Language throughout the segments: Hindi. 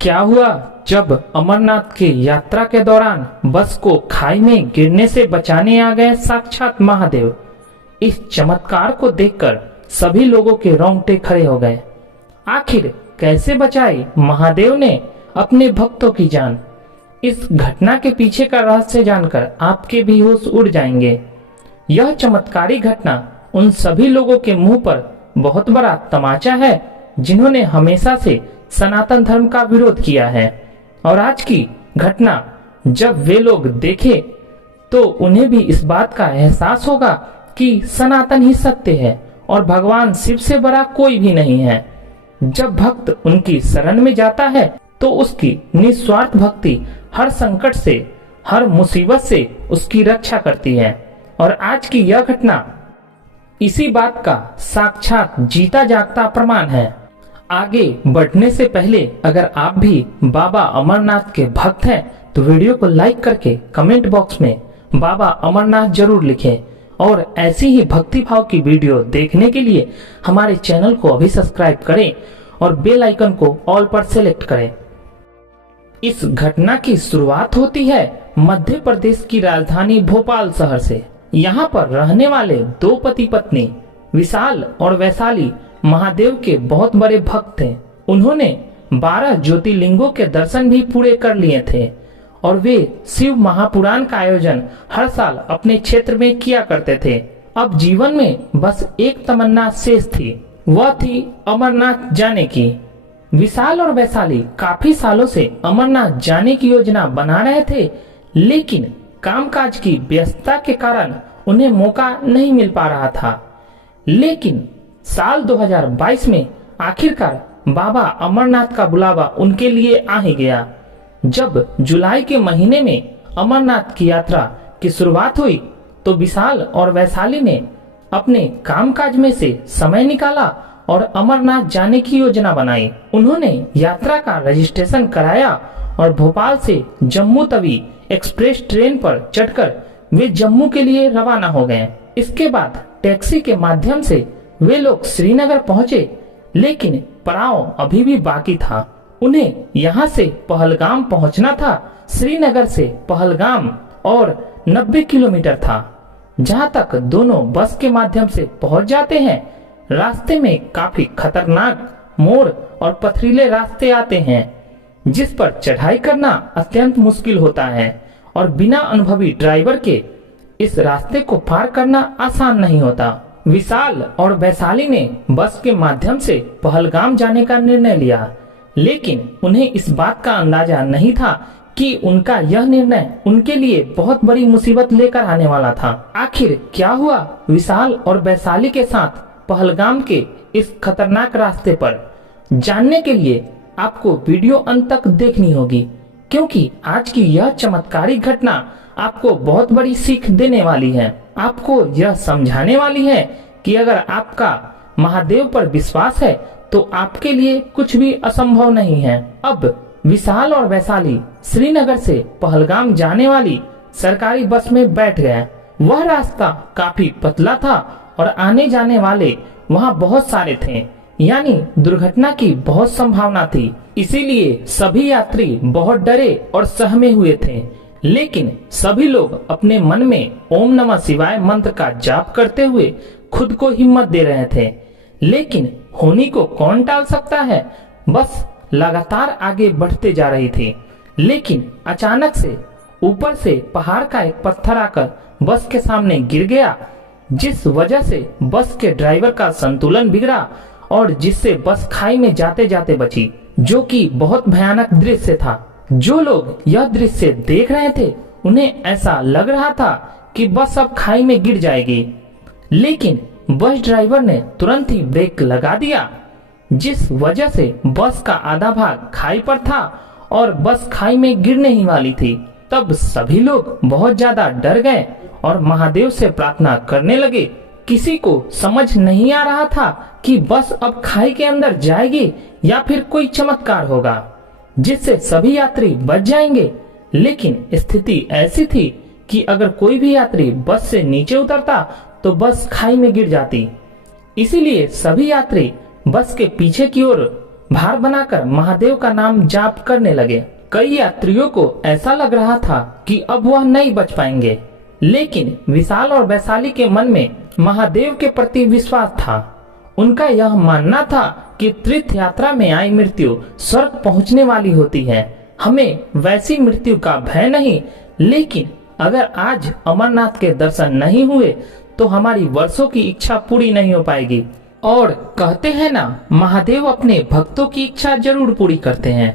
क्या हुआ जब अमरनाथ की यात्रा के दौरान बस को खाई में गिरने से बचाने आ गए साक्षात महादेव। इस चमत्कार को देखकर सभी लोगों के रोंगटे खड़े हो गए। आखिर कैसे बचाई महादेव ने अपने भक्तों की जान? इस घटना के पीछे का रहस्य जानकर आपके भी होश उड़ जाएंगे। यह चमत्कारी घटना उन सभी लोगों के मुंह पर बहुत बड़ा तमाचा है जिन्होंने हमेशा से सनातन धर्म का विरोध किया है। और आज की घटना जब वे लोग देखे तो उन्हें भी इस बात का एहसास होगा कि सनातन ही सत्य है और भगवान शिव से बड़ा कोई भी नहीं है। जब भक्त उनकी शरण में जाता है तो उसकी निस्वार्थ भक्ति हर संकट से, हर मुसीबत से उसकी रक्षा करती है। और आज की यह घटना इसी बात का साक्षात जीता जागता प्रमाण है। आगे बढ़ने से पहले अगर आप भी बाबा अमरनाथ के भक्त हैं तो वीडियो को लाइक करके कमेंट बॉक्स में बाबा अमरनाथ जरूर लिखें और ऐसी ही भक्ति भाव की वीडियो देखने के लिए हमारे चैनल को अभी सब्सक्राइब करें और बेल आइकन को ऑल पर सेलेक्ट करें। इस घटना की शुरुआत होती है मध्य प्रदेश की राजधानी भोपाल शहर से। यहाँ पर रहने वाले दो पति पत्नी विशाल और वैशाली महादेव के बहुत बड़े भक्त थे। उन्होंने 12 ज्योतिर्लिंगों के दर्शन भी पूरे कर लिए थे और वे शिव महापुराण का आयोजन हर साल अपने क्षेत्र में किया करते थे। अब जीवन में बस एक तमन्ना शेष थी, वह थी अमरनाथ जाने की। विशाल और वैशाली काफी सालों से अमरनाथ जाने की योजना बना रहे थे, लेकिन कामकाज की व्यस्तता के कारण उन्हें मौका नहीं मिल पा रहा था। लेकिन साल 2022 में आखिरकार बाबा अमरनाथ का बुलावा उनके लिए आ ही गया। जब जुलाई के महीने में अमरनाथ की यात्रा की शुरुआत हुई तो विशाल और वैशाली ने अपने कामकाज में से समय निकाला और अमरनाथ जाने की योजना बनाई। उन्होंने यात्रा का रजिस्ट्रेशन कराया और भोपाल से जम्मू तवी एक्सप्रेस ट्रेन पर चढ़कर वे जम्मू के लिए रवाना हो गए। इसके बाद टैक्सी के माध्यम से वे लोग श्रीनगर पहुंचे, लेकिन पड़ाव अभी भी बाकी था। उन्हें यहाँ से पहलगाम पहुंचना था। श्रीनगर से पहलगाम और 90 किलोमीटर था। जहाँ तक दोनों बस के माध्यम से पहुंच जाते हैं, रास्ते में काफी खतरनाक मोड़ और पथरीले रास्ते आते हैं जिस पर चढ़ाई करना अत्यंत मुश्किल होता है और बिना अनुभवी ड्राइवर के इस रास्ते को पार करना आसान नहीं होता। विशाल और वैशाली ने बस के माध्यम से पहलगाम जाने का निर्णय लिया, लेकिन उन्हें इस बात का अंदाजा नहीं था कि उनका यह निर्णय उनके लिए बहुत बड़ी मुसीबत लेकर आने वाला था। आखिर क्या हुआ विशाल और वैशाली के साथ पहलगाम के इस खतरनाक रास्ते पर, जानने के लिए आपको वीडियो अंत तक देखनी होगी, क्योंकि आज की यह चमत्कारी घटना आपको बहुत बड़ी सीख देने वाली है। आपको यह समझाने वाली है कि अगर आपका महादेव पर विश्वास है तो आपके लिए कुछ भी असंभव नहीं है। अब विशाल और वैशाली श्रीनगर से पहलगाम जाने वाली सरकारी बस में बैठ गए। वह रास्ता काफी पतला था और आने जाने वाले वहां बहुत सारे थे, यानी दुर्घटना की बहुत संभावना थी। इसीलिए सभी यात्री बहुत डरे और सहमे हुए थे, लेकिन सभी लोग अपने मन में ओम नमः शिवाय मंत्र का जाप करते हुए खुद को हिम्मत दे रहे थे। लेकिन होनी को कौन टाल सकता है। बस लगातार आगे बढ़ते जा रही थी, लेकिन अचानक से ऊपर से पहाड़ का एक पत्थर आकर बस के सामने गिर गया, जिस वजह से बस के ड्राइवर का संतुलन बिगड़ा और जिससे बस खाई में जाते जाते बची, जो कि बहुत भयानक दृश्य था। जो लोग यह दृश्य देख रहे थे उन्हें ऐसा लग रहा था कि बस अब खाई में गिर जाएगी, लेकिन बस ड्राइवर ने तुरंत ही ब्रेक लगा दिया, जिस वजह से बस का आधा भाग खाई पर था और बस खाई में गिरने ही वाली थी। तब सभी लोग बहुत ज्यादा डर गए और महादेव से प्रार्थना करने लगे। किसी को समझ नहीं आ रहा था कि बस अब खाई के अंदर जाएगी या फिर कोई चमत्कार होगा जिससे सभी यात्री बच जाएंगे। लेकिन स्थिति ऐसी थी कि अगर कोई भी यात्री बस से नीचे उतरता तो बस खाई में गिर जाती। इसीलिए सभी यात्री बस के पीछे की ओर भार बनाकर महादेव का नाम जाप करने लगे। कई यात्रियों को ऐसा लग रहा था कि अब वह नहीं बच पाएंगे, लेकिन विशाल और वैशाली के मन में महादेव के प्रति विश्वास था। उनका यह मानना था कि तीर्थ यात्रा में आई मृत्यु स्वर्ग पहुंचने वाली होती है। हमें वैसी मृत्यु का भय नहीं, लेकिन अगर आज अमरनाथ के दर्शन नहीं हुए तो हमारी वर्षों की इच्छा पूरी नहीं हो पाएगी। और कहते हैं ना, महादेव अपने भक्तों की इच्छा जरूर पूरी करते हैं।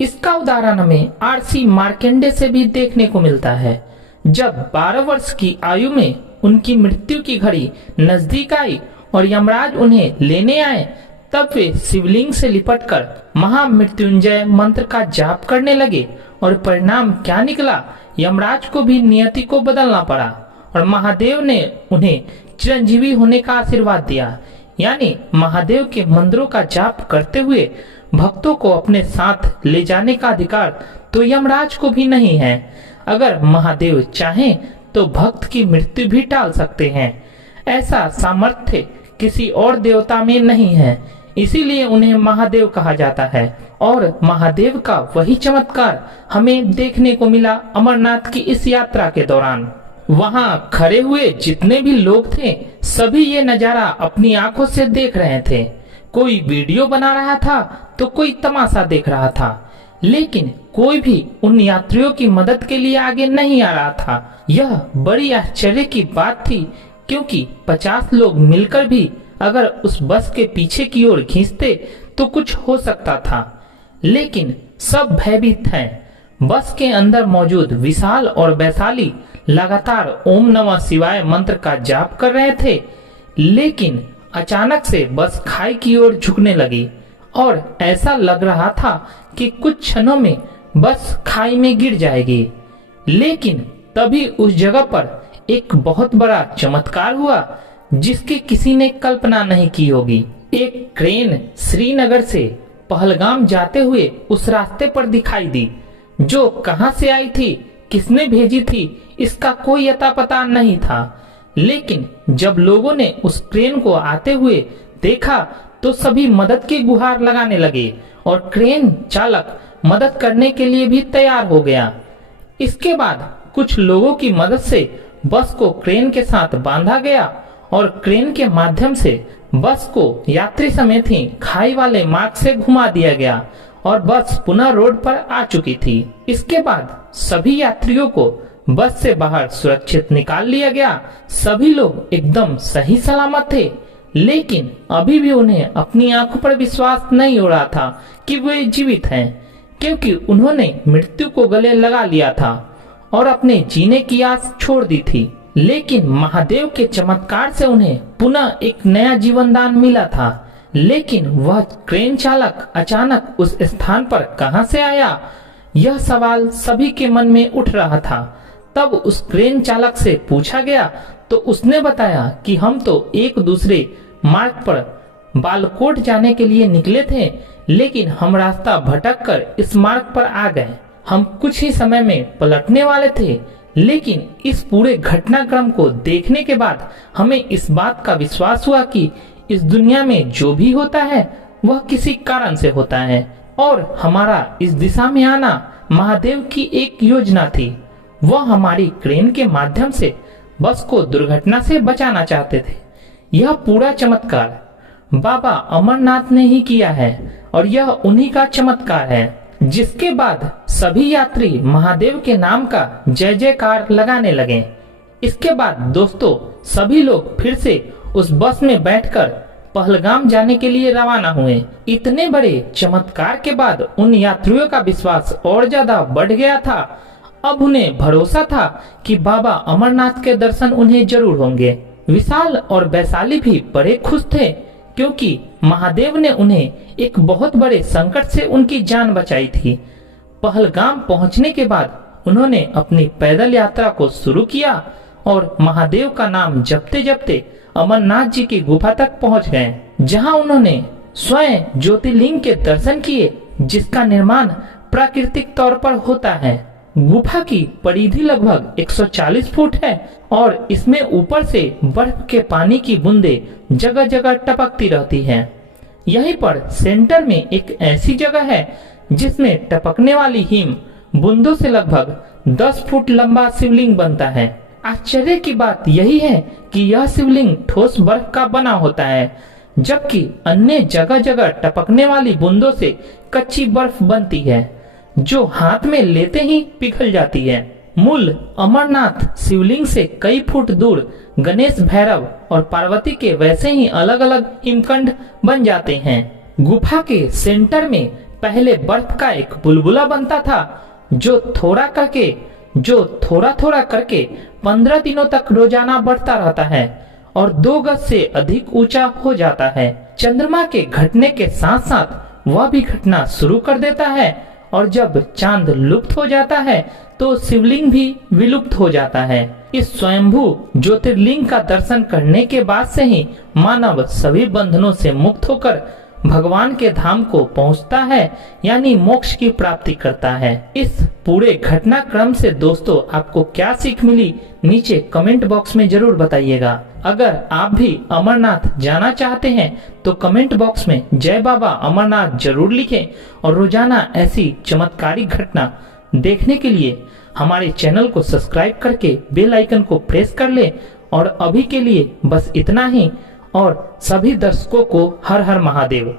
इसका उदाहरण हमें आरसी मार्कंडे से भी देखने को मिलता है। जब 12 वर्ष की आयु में उनकी मृत्यु की घड़ी नजदीक आई और यमराज उन्हें लेने आए, तब वे शिवलिंग से लिपटकर महामृत्युंजय मंत्र का जाप करने लगे और परिणाम क्या निकला, यमराज को भी नियति को बदलना पड़ा और महादेव ने उन्हें चिरंजीवी होने का आशीर्वाद दिया। यानी महादेव के मंत्रों का जाप करते हुए भक्तों को अपने साथ ले जाने का अधिकार तो यमराज को भी नहीं है। अगर महादेव चाहें तो भक्त की मृत्यु भी टाल सकते हैं। ऐसा सामर्थ्य किसी और देवता में नहीं है, इसीलिए उन्हें महादेव कहा जाता है। और महादेव का वही चमत्कार हमें देखने को मिला अमरनाथ की इस यात्रा के दौरान। वहाँ खड़े हुए जितने भी लोग थे, सभी ये नजारा अपनी आंखों से देख रहे थे। कोई वीडियो बना रहा था तो कोई तमाशा देख रहा था, लेकिन कोई भी उन यात्रियों की मदद के लिए आगे नहीं आ रहा था। यह बड़ी आश्चर्य की बात थी, क्योंकि 50 लोग मिलकर भी अगर उस बस के पीछे की ओर खींचते तो कुछ हो सकता था, लेकिन सब भयभीत हैं। बस के अंदर मौजूद विशाल और वैशाली लगातार ओम नमः शिवाय मंत्र का जाप कर रहे थे, लेकिन अचानक से बस खाई की ओर झुकने लगी और ऐसा लग रहा था कि कुछ क्षणों में बस खाई में गिर जाएगी। लेकिन तभी उस जगह पर एक बहुत बड़ा चमत्कार हुआ जिसकी किसी ने कल्पना नहीं की होगी। एक क्रेन श्रीनगर से पहलगाम जाते हुए उस रास्ते पर दिखाई दी, जो कहां से आई थी, किसने भेजी थी, इसका कोई अता पता नहीं था। लेकिन जब लोगों ने उस क्रेन को आते हुए देखा तो सभी मदद की गुहार लगाने लगे और क्रेन चालक मदद करने के लिए भी तैयार हो गया। इसके बाद कुछ लोगों की मदद से बस को क्रेन के साथ बांधा गया और क्रेन के माध्यम से बस को यात्री समेत ही खाई वाले मार्ग से घुमा दिया गया और बस पुनः रोड पर आ चुकी थी। इसके बाद सभी यात्रियों को बस से बाहर सुरक्षित निकाल लिया गया। सभी लोग एकदम सही सलामत थे, लेकिन अभी भी उन्हें अपनी आंखों पर विश्वास नहीं हो रहा था कि वे जीवित हैं, क्योंकि उन्होंने मृत्यु को गले लगा लिया था और अपने जीने की आस छोड़ दी थी। लेकिन महादेव के चमत्कार से उन्हें पुनः एक नया जीवन दान मिला था। लेकिन वह क्रेन चालक अचानक उस स्थान पर कहां से आया, यह सवाल सभी के मन में उठ रहा था। तब उस क्रेन चालक से पूछा गया तो उसने बताया कि हम तो एक दूसरे मार्ग पर बालकोट जाने के लिए निकले थे, लेकिन हम रास्ता भटककर इस मार्ग पर आ गए। हम कुछ ही समय में पलटने वाले थे, लेकिन इस पूरे घटनाक्रम को देखने के बाद हमें इस बात का विश्वास हुआ कि इस दुनिया में जो भी होता है वह किसी कारण से होता है और हमारा इस दिशा में आना महादेव की एक योजना थी। वह हमारी क्रेन के माध्यम से बस को दुर्घटना से बचाना चाहते थे। यह पूरा चमत्कार बाबा अमरनाथ ने ही किया है और यह उन्हीं का चमत्कार है। जिसके बाद सभी यात्री महादेव के नाम का जय जयकार लगाने लगे। इसके बाद दोस्तों सभी लोग फिर से उस बस में बैठकर पहलगाम जाने के लिए रवाना हुए। इतने बड़े चमत्कार के बाद उन यात्रियों का विश्वास और ज्यादा बढ़ गया था। अब उन्हें भरोसा था कि बाबा अमरनाथ के दर्शन उन्हें जरूर होंगे। विशाल और वैशाली भी बड़े खुश थे, क्योंकि महादेव ने उन्हें एक बहुत बड़े संकट से उनकी जान बचाई थी। पहलगाम पहुंचने के बाद उन्होंने अपनी पैदल यात्रा को शुरू किया और महादेव का नाम जपते जपते अमरनाथ जी की गुफा तक पहुंच गए, जहां उन्होंने स्वयं ज्योतिर्लिंग के दर्शन किए, जिसका निर्माण प्राकृतिक तौर पर होता है। गुफा की परिधि लगभग 140 फुट है और इसमें ऊपर से बर्फ के पानी की बूंदें जगह जगह टपकती रहती हैं। यहीं पर सेंटर में एक ऐसी जगह है जिसमें टपकने वाली हिम बूंदों से लगभग 10 फुट लंबा शिवलिंग बनता है। आश्चर्य की बात यही है कि यह शिवलिंग ठोस बर्फ का बना होता है, जबकि अन्य जगह जगह टपकने वाली बूंदों से कच्ची बर्फ बनती है जो हाथ में लेते ही पिघल जाती है। मूल अमरनाथ शिवलिंग से कई फुट दूर गणेश, भैरव और पार्वती के वैसे ही अलग अलग हिमखंड बन जाते हैं। गुफा के सेंटर में पहले बर्फ का एक बुलबुला बनता था जो थोड़ा थोड़ा करके 15 दिनों तक रोजाना बढ़ता रहता है और 2 गज से अधिक ऊंचा हो जाता है। चंद्रमा के घटने के साथ साथ वह भी घटना शुरू कर देता है और जब चांद लुप्त हो जाता है तो शिवलिंग भी विलुप्त हो जाता है। इस स्वयंभू ज्योतिर्लिंग का दर्शन करने के बाद से ही मानव सभी बंधनों से मुक्त होकर भगवान के धाम को पहुंचता है, यानी मोक्ष की प्राप्ति करता है। इस पूरे घटनाक्रम से दोस्तों आपको क्या सीख मिली, नीचे कमेंट बॉक्स में जरूर बताइएगा। अगर आप भी अमरनाथ जाना चाहते हैं तो कमेंट बॉक्स में जय बाबा अमरनाथ जरूर लिखें और रोजाना ऐसी चमत्कारिक घटना देखने के लिए हमारे चैनल को सब्सक्राइब करके बेल आइकन को प्रेस कर ले। और अभी के लिए बस इतना ही और सभी दर्शकों को हर हर महादेव।